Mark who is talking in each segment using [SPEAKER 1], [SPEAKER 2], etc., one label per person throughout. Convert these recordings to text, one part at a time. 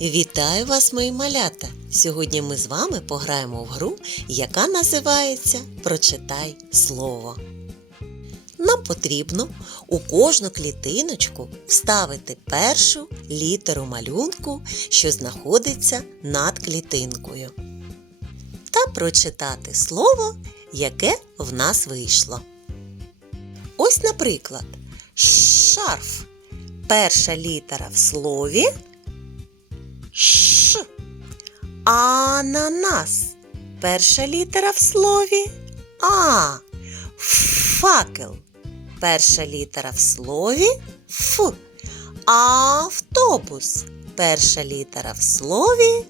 [SPEAKER 1] Вітаю вас, мої малята! Сьогодні ми з вами пограємо в гру, яка називається Прочитай слово. Нам потрібно у кожну клітиночку вставити першу літеру малюнку, що знаходиться над клітинкою, та прочитати слово, яке в нас вийшло. Ось, наприклад, шарф. Перша літера в слові Ш. Ананас. Перша літера в слові А. Факел. Перша літера в слові Ф. Автобус. Перша літера в слові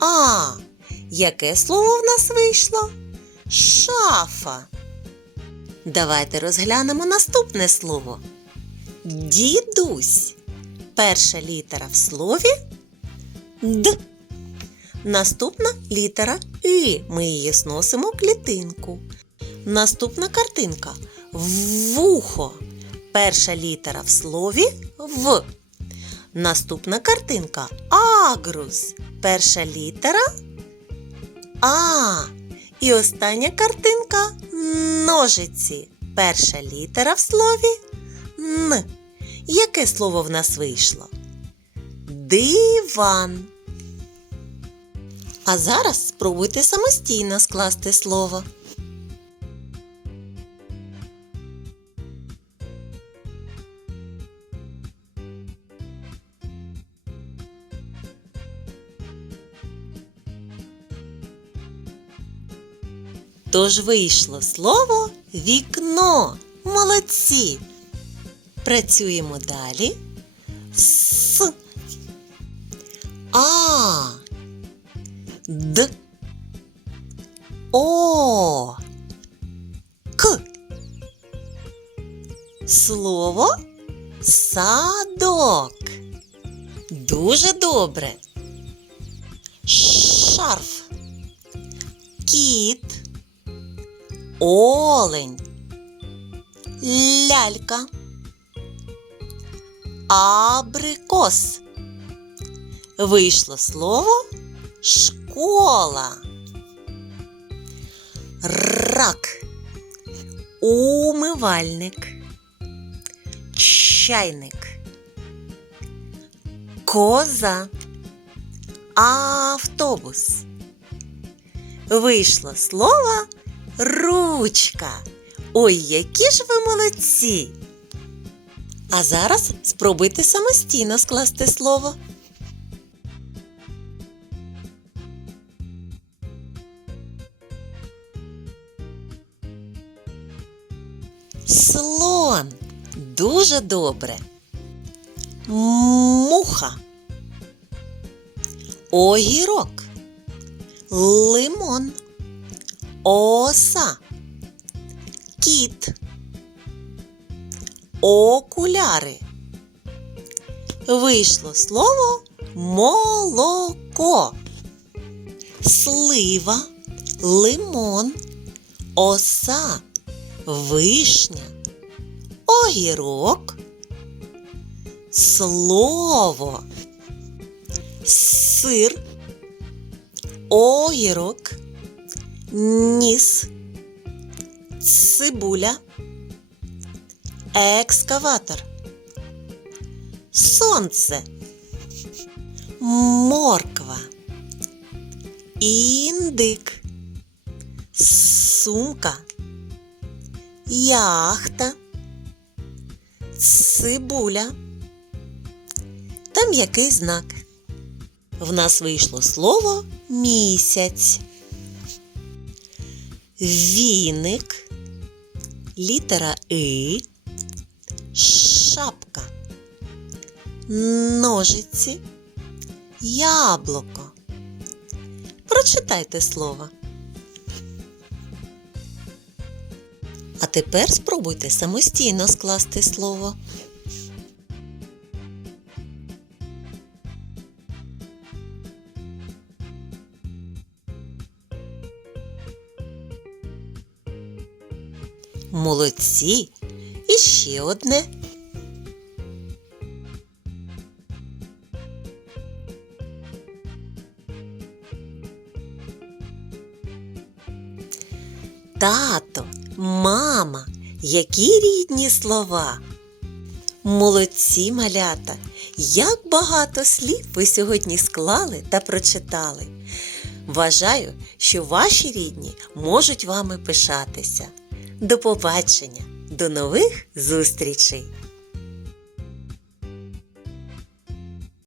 [SPEAKER 1] А. Яке слово в нас вийшло? Шафа. Давайте розглянемо наступне слово. Дідусь. Перша літера в слові Д. Наступна літера І. Ми її сносимо в клітинку. Наступна картинка. Вухо. Перша літера в слові В. Наступна картинка Агрус. Перша літера А. І остання картинка ножиці. Перша літера в слові Н. Яке слово в нас вийшло? Диван. А зараз спробуйте самостійно скласти слово. Тож вийшло слово вікно. Молодці. Працюємо далі. А. Д. О. К. Слово садок. Дуже добре. Шарф. Кіт. Олень. Лялька. Абрикос. Вийшло слово школа. Рак. Умивальник. Чайник. Коза. Автобус. Вийшло слово ручка. Ой, які ж ви молодці! А зараз спробуйте самостійно скласти слово. Слон. Дуже добре. Муха. Огірок. Лимон. Оса. Кіт. Окуляри. Вийшло слово молоко. Слива, лимон, оса, вишня, огірок, слово, сир, огірок, ніс, цибуля, екскаватор, сонце, морква, індик, сумка, яхта, цибуля та м'який знак. В нас вийшло слово місяць. Віник, літера И, шапка, ножиці, яблуко. Прочитайте слово. А тепер спробуйте самостійно скласти слово. Молодці. І ще одне. Тато, мама. Які рідні слова. Молодці малята! Як багато слів ви сьогодні склали та прочитали. Вважаю, що ваші рідні можуть вами пишатися. До побачення, до нових зустрічей!